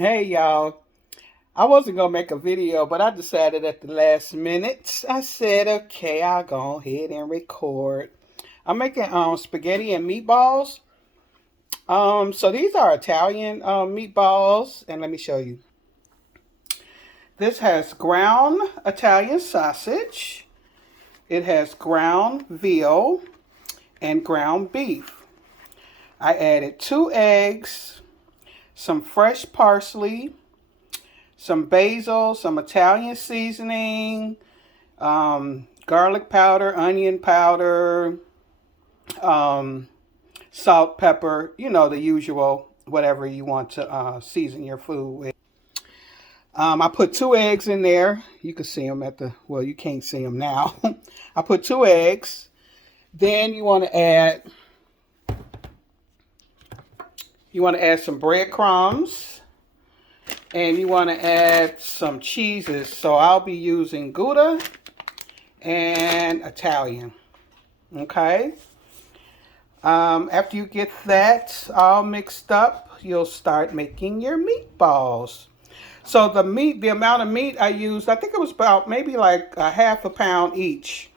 Hey y'all, I wasn't gonna make a video, but I decided at the last minute. I said, okay, I'll go ahead and record. I'm making spaghetti and meatballs. So these are Italian meatballs, and let me show you. This has ground Italian sausage. It has ground veal and ground beef. I added 2 eggs, some fresh parsley, some basil, some Italian seasoning, garlic powder, onion powder, um, salt, pepper, the usual, whatever you want to season your food with. I put 2 eggs in there. You can see them well, you can't see them now. I put 2 eggs. Then you want to add some breadcrumbs, and you want to add some cheeses. So I'll be using Gouda and Italian. Okay. After you get that all mixed up, you'll start making your meatballs. So the amount of meat I used, I think it was about maybe like a half a pound each.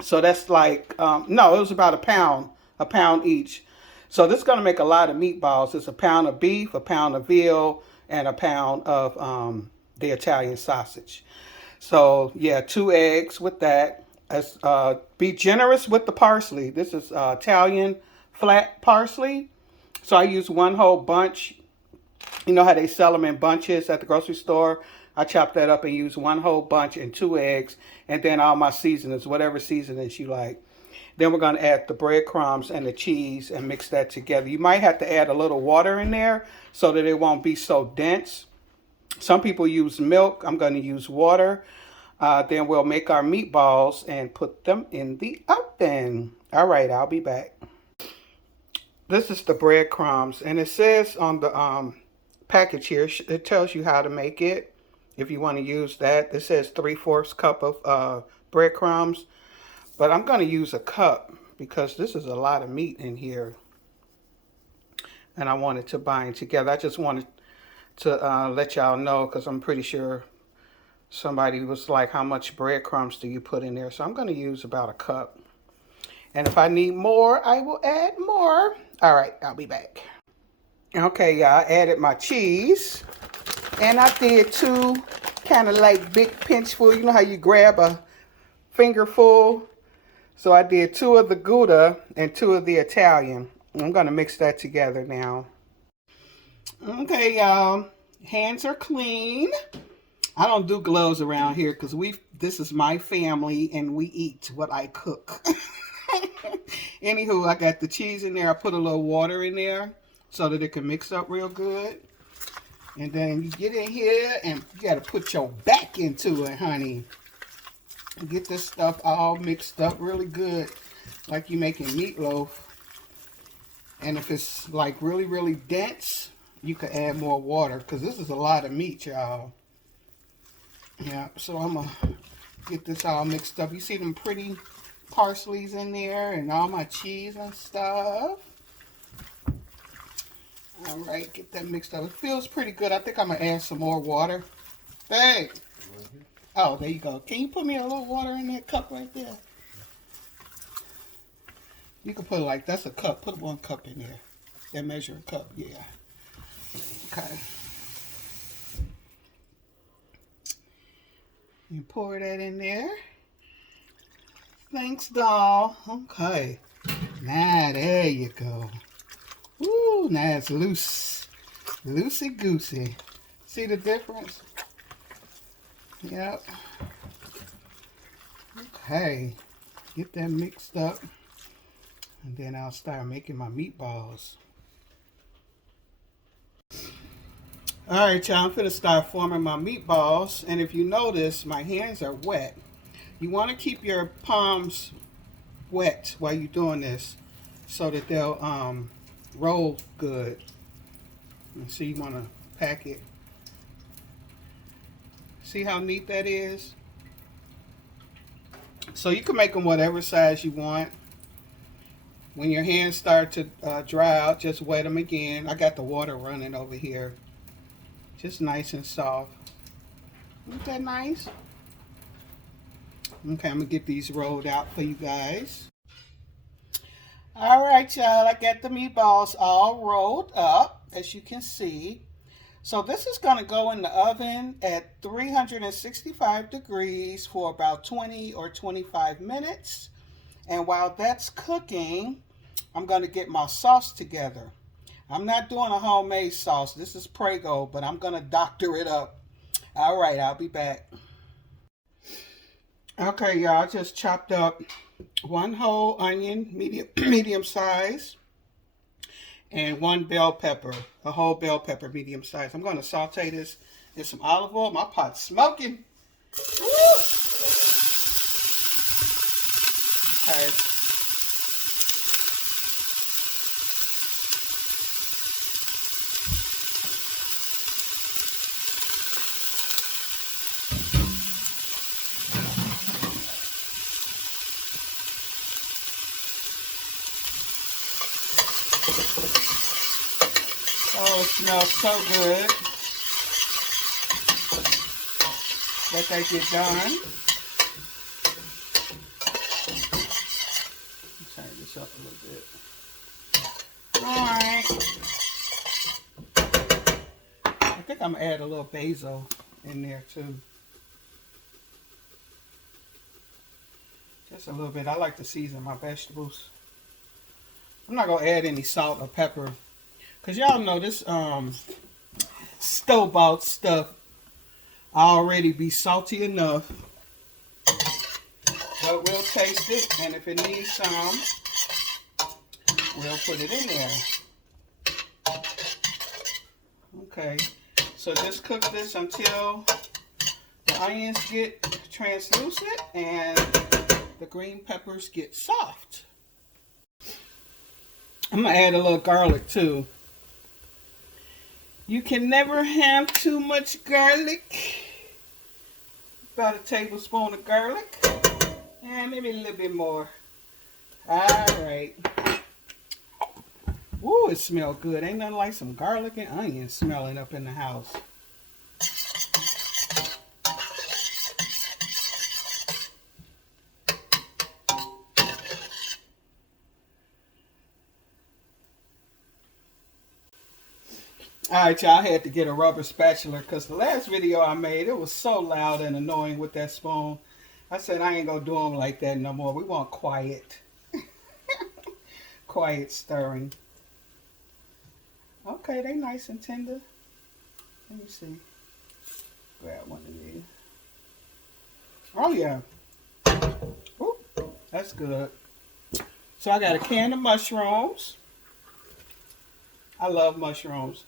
So that's like, no, it was about a pound each. So this is going to make a lot of meatballs. It's a pound of beef, a pound of veal, and a pound of the Italian sausage. So yeah, 2 eggs with that. Be generous with the parsley. This is Italian flat parsley. So I use one whole bunch. You know how they sell them in bunches at the grocery store? I chop that up and use one whole bunch and 2 eggs. And then all my seasonings, whatever seasonings you like. Then we're going to add the breadcrumbs and the cheese and mix that together. You might have to add a little water in there so that it won't be so dense. Some people use milk. I'm going to use water. Then we'll make our meatballs and put them in the oven. All right, I'll be back. This is the breadcrumbs, and it says on the package here, it tells you how to make it. If you want to use that, it says 3/4 cup of breadcrumbs, but I'm going to use a cup because this is a lot of meat in here, and I want it to bind together. I just wanted to let y'all know because I'm pretty sure somebody was like, how much breadcrumbs do you put in there? So I'm going to use about a cup. And if I need more, I will add more. All right, I'll be back. Okay, y'all, I added my cheese. And I did 2 kind of like big pinchful. You know how you grab a fingerful? So I did 2 of the Gouda and 2 of the Italian. I'm going to mix that together now. Okay, y'all. Hands are clean. I don't do gloves around here because this is my family and we eat what I cook. Anywho, I got the cheese in there. I put a little water in there so that it can mix up real good. And then you get in here and you got to put your back into it, honey. Get this stuff all mixed up really good, like you're making meatloaf. And if it's like really, really dense, you can add more water because this is a lot of meat, y'all. Yeah, so I'm going to get this all mixed up. You see them pretty parsleys in there and all my cheese and stuff. All right, get that mixed up. It feels pretty good. I think I'm going to add some more water. Hey! Oh, there you go. Can you put me a little water in that cup right there? You can put it like, that's a cup. Put 1 cup in there. That measuring cup, yeah. Okay. You pour that in there. Thanks, doll. Okay. Now, there you go. Ooh, now it's loose. Loosey-goosey. See the difference? Yep. Okay. Get that mixed up. And then I'll start making my meatballs. Alright, y'all, I'm finna start forming my meatballs. And if you notice, my hands are wet. You want to keep your palms wet while you're doing this so that they'll roll good. And so you want to pack it. See how neat that is? So you can make them whatever size you want. When your hands start to dry out, just wet them again. I got the water running over here. Just nice and soft. Isn't that nice? Okay, I'm gonna get these rolled out for you guys. All right, y'all, I got the meatballs all rolled up, as you can see. So this is gonna go in the oven at 365 degrees for about 20 or 25 minutes. And while that's cooking, I'm gonna get my sauce together. I'm not doing a homemade sauce. This is Prego, but I'm gonna doctor it up. All right, I'll be back. Okay, y'all, I just chopped up one whole onion, medium size, and one bell pepper, a whole bell pepper, medium size. I'm gonna saute this in some olive oil. My pot's smoking. Woo! Okay. Oh, it smells so good that they get done. Turn this up a little bit. Alright. I think I'm going to add a little basil in there too. Just a little bit. I like to season my vegetables. I'm not going to add any salt or pepper, because y'all know this store-bought stuff already be salty enough. But we'll taste it, and if it needs some, we'll put it in there. Okay, so just cook this until the onions get translucent and the green peppers get soft. I'm going to add a little garlic too. You can never have too much garlic. About a tablespoon of garlic. And maybe a little bit more. Alright. Ooh, it smells good. Ain't nothing like some garlic and onions smelling up in the house. Alright, y'all, I had to get a rubber spatula because the last video I made, it was so loud and annoying with that spoon. I said I ain't going to do them like that no more. We want quiet. Quiet stirring. Okay, they nice and tender. Let me see. Grab one of these. Oh, yeah. Ooh, that's good. So I got a can of mushrooms. I love mushrooms.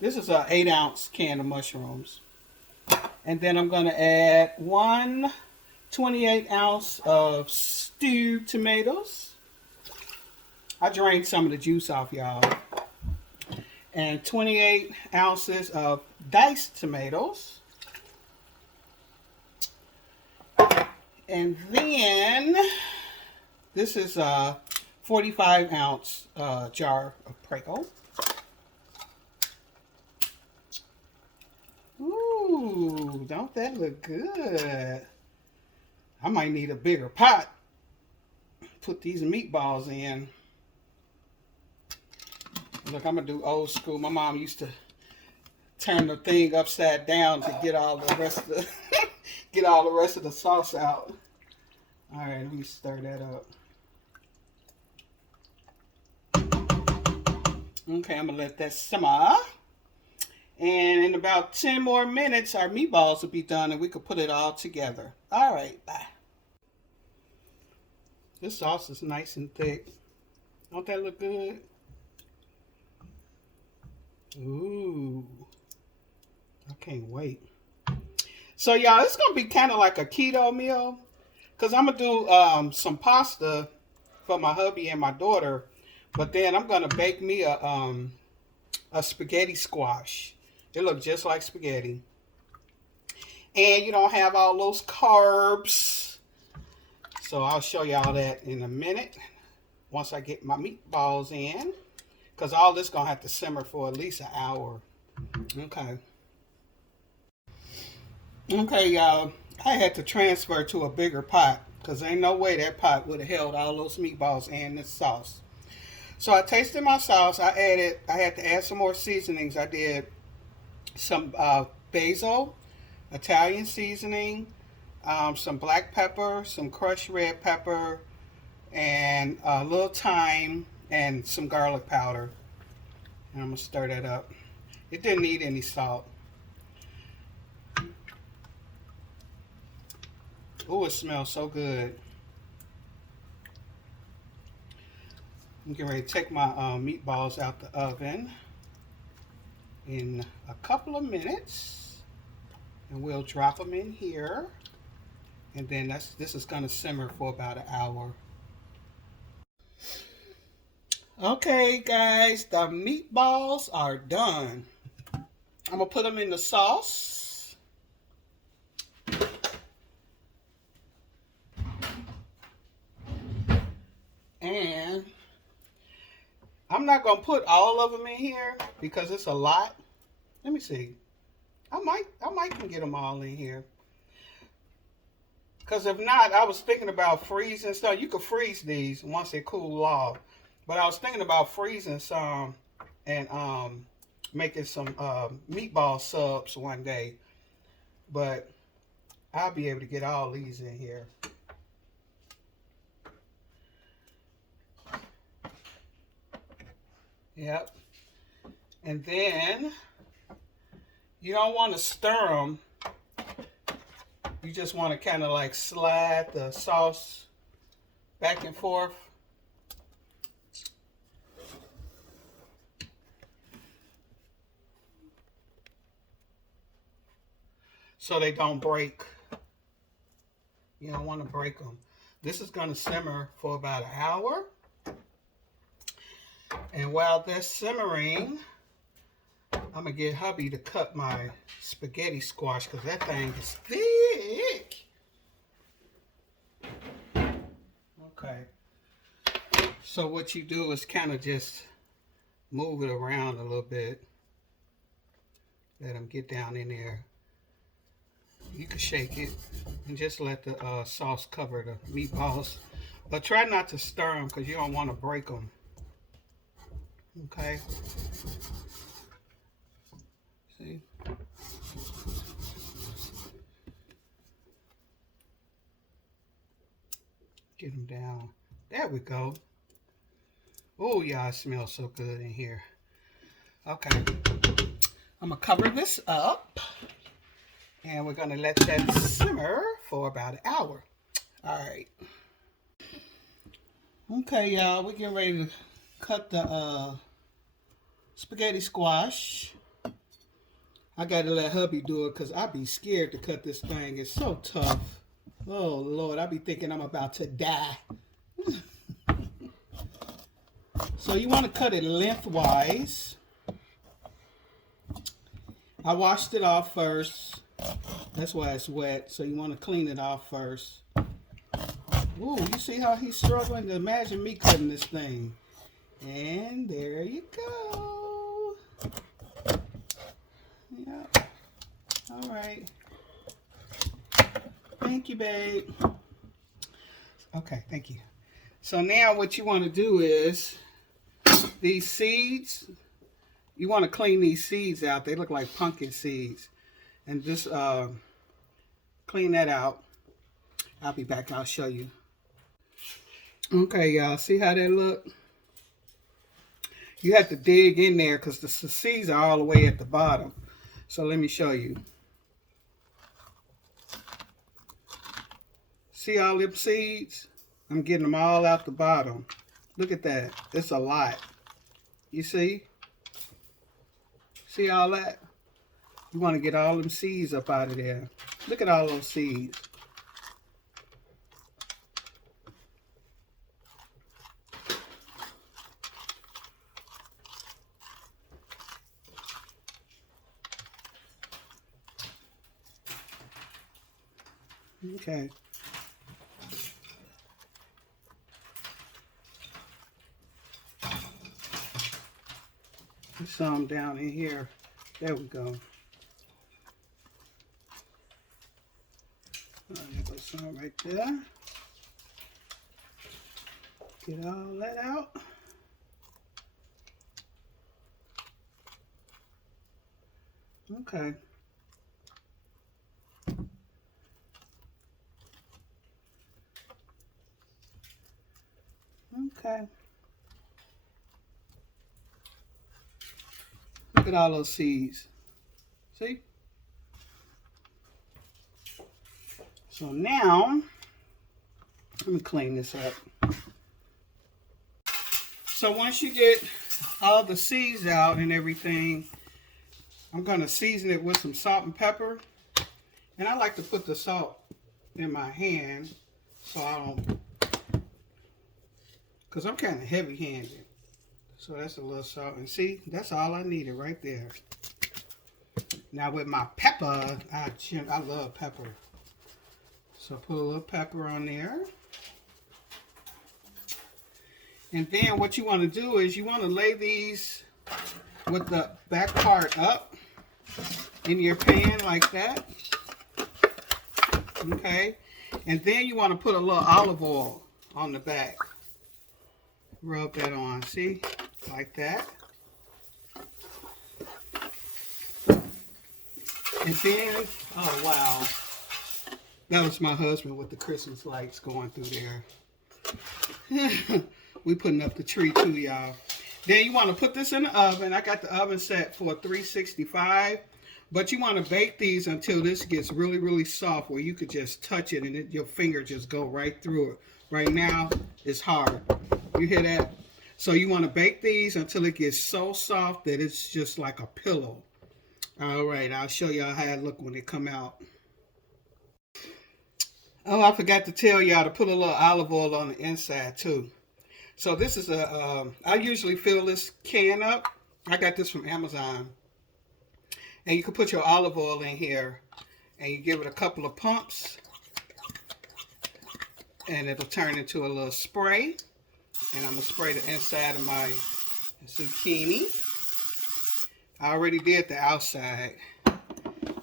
This is an 8-ounce can of mushrooms. And then I'm going to add 1 28-ounce of stewed tomatoes. I drained some of the juice off, y'all. And 28 ounces of diced tomatoes. And then this is a 45-ounce jar of Prego. Ooh, don't that look good? I might need a bigger pot. Put these meatballs in. Look, I'm gonna do old school. My mom used to turn the thing upside down to get all the rest of the get all the rest of the sauce out. All right, let me stir that up. Okay, I'm gonna let that simmer. And in about 10 more minutes, our meatballs will be done and we can put it all together. All right, bye. This sauce is nice and thick. Don't that look good? Ooh. I can't wait. So, y'all, it's going to be kind of like a keto meal. Because I'm going to do some pasta for my hubby and my daughter. But then I'm going to bake me a spaghetti squash. It looks just like spaghetti. And you don't have all those carbs. So I'll show y'all that in a minute. Once I get my meatballs in. Because all this going to have to simmer for at least an hour. Okay. Okay, y'all. I had to transfer to a bigger pot because ain't no way that pot would have held all those meatballs and this sauce. So I tasted my sauce. I had to add some more seasonings. I did some basil, Italian seasoning, some black pepper, some crushed red pepper, and a little thyme and some garlic powder. And I'm gonna stir that up. It didn't need any salt. Oh, it smells so good. I'm getting ready to take my meatballs out the oven in a couple of minutes, and we'll drop them in here. And then this is gonna simmer for about an hour. Okay, guys, the meatballs are done. I'm gonna put them in the sauce. And I'm not gonna put all of them in here because it's a lot. Let me see. I might can get them all in here. Because if not, I was thinking about freezing stuff. You could freeze these once they cool off. But I was thinking about freezing some and making some meatball subs one day. But I'll be able to get all these in here. Yep. And then you don't want to stir them. You just want to kind of like slide the sauce back and forth. So they don't break. You don't want to break them. This is going to simmer for about an hour. And while that's simmering, I'm going to get hubby to cut my spaghetti squash because that thing is thick. Okay. So what you do is kind of just move it around a little bit. Let them get down in there. You can shake it and just let the sauce cover the meatballs. But try not to stir them because you don't want to break them. Okay. See? Get them down. There we go. Oh, yeah, it smells so good in here. Okay. I'm going to cover this up. And we're going to let that simmer for about an hour. All right. Okay, y'all. We're getting ready to cut the spaghetti squash. I got to let hubby do it because I be scared to cut this thing. It's so tough. Oh, Lord. I be thinking I'm about to die. So you want to cut it lengthwise. I washed it off first. That's why it's wet. So you want to clean it off first. Ooh, you see how he's struggling? Imagine me cutting this thing. And there you go. Yep. All right. Thank you, babe. Okay, thank you. So now what you want to do is these seeds, you want to clean these seeds out. They look like pumpkin seeds. And just clean that out. I'll be back. I'll show you. Okay, y'all. See how that look? You have to dig in there because the seeds are all the way at the bottom. So let me show you. See all them seeds? I'm getting them all out the bottom. Look at that. It's a lot. You see? See all that? You want to get all them seeds up out of there. Look at all those seeds. Okay. There's some down in here. There we go. There goes some right there. Get all that out. Okay. Okay. Look at all those seeds. See? So now, let me clean this up. So once you get all the seeds out and everything, I'm going to season it with some salt and pepper. And I like to put the salt in my hand so I don't, because I'm kind of heavy-handed. So that's a little salt. And see, that's all I needed right there. Now with my pepper, I love pepper. So put a little pepper on there. And then what you want to do is you want to lay these with the back part up in your pan like that. Okay. And then you want to put a little olive oil on the back. Rub that on. See? Like that. And then, oh wow. That was my husband with the Christmas lights going through there. We putting up the tree too, y'all. Then you want to put this in the oven. I got the oven set for 365. But you want to bake these until this gets really, really soft where you could just touch it and your finger just go right through it. Right now, it's hard. You hear that? So you want to bake these until it gets so soft that it's just like a pillow. All right, I'll show y'all how it look when it come out. Oh, I forgot to tell y'all to put a little olive oil on the inside too. So this is I usually fill this can up. I got this from Amazon. And you can put your olive oil in here and you give it a couple of pumps and it'll turn into a little spray. And I'm going to spray the inside of my zucchini. I already did the outside.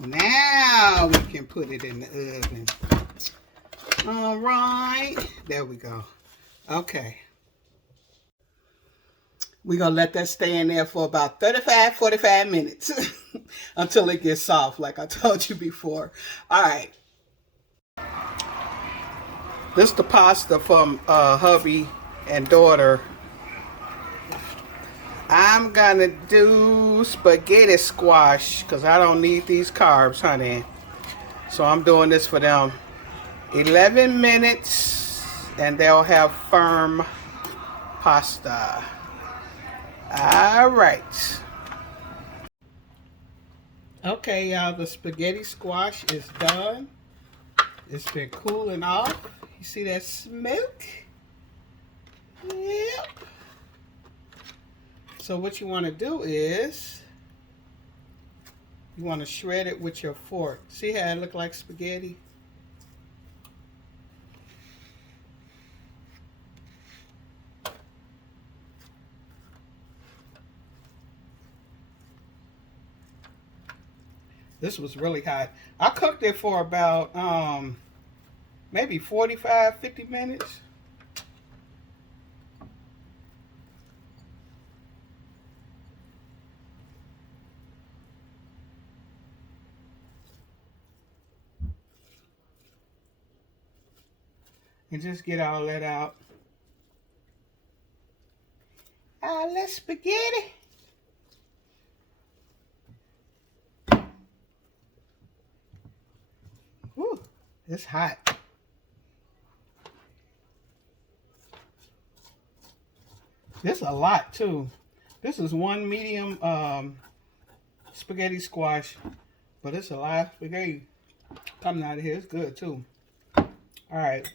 Now we can put it in the oven. All right. There we go. Okay. We're going to let that stay in there for about 45 minutes until it gets soft, like I told you before. All right. This is the pasta from hubby and daughter. I'm going to do spaghetti squash because I don't need these carbs, honey. So I'm doing this for them. 11 minutes and they'll have firm pasta. All right. Okay, y'all, the spaghetti squash is done. It's been cooling off. You see that smoke? Yep. So what you want to do is you want to shred it with your fork. See how it look like spaghetti? This was really hot. I cooked it for about maybe 45, 50 minutes. And just get all that out. All that spaghetti. Whew, it's hot. This is a lot too. This is one medium spaghetti squash, but it's a lot of spaghetti coming out of here. It's good too. All right.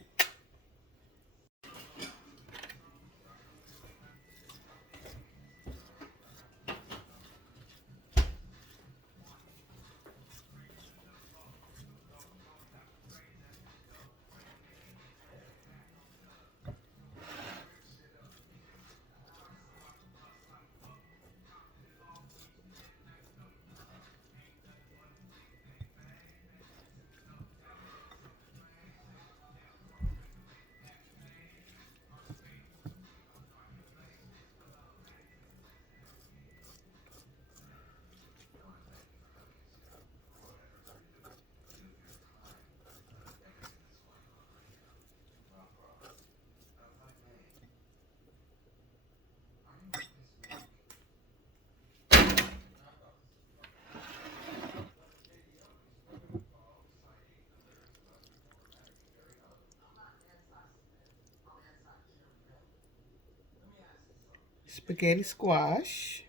spaghetti squash.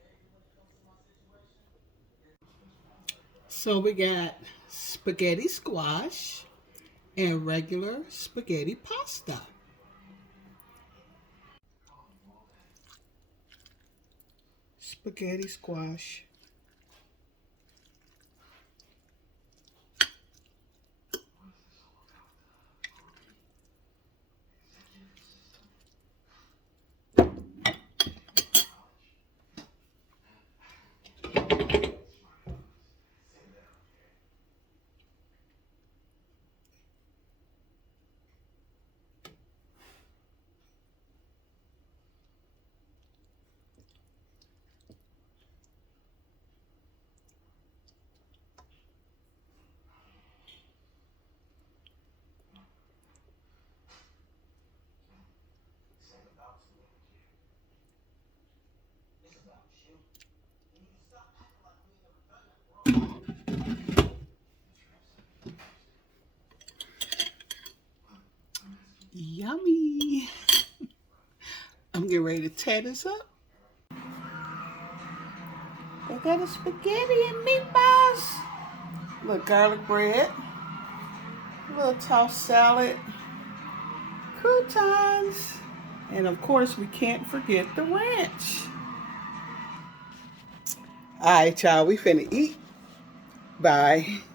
So we got spaghetti squash and regular spaghetti pasta. Spaghetti squash. Yummy. I'm getting ready to tear this up. They got a spaghetti and meatballs. A little garlic bread. A little tossed salad. Croutons. And of course, we can't forget the ranch. All right, y'all. We finna eat. Bye.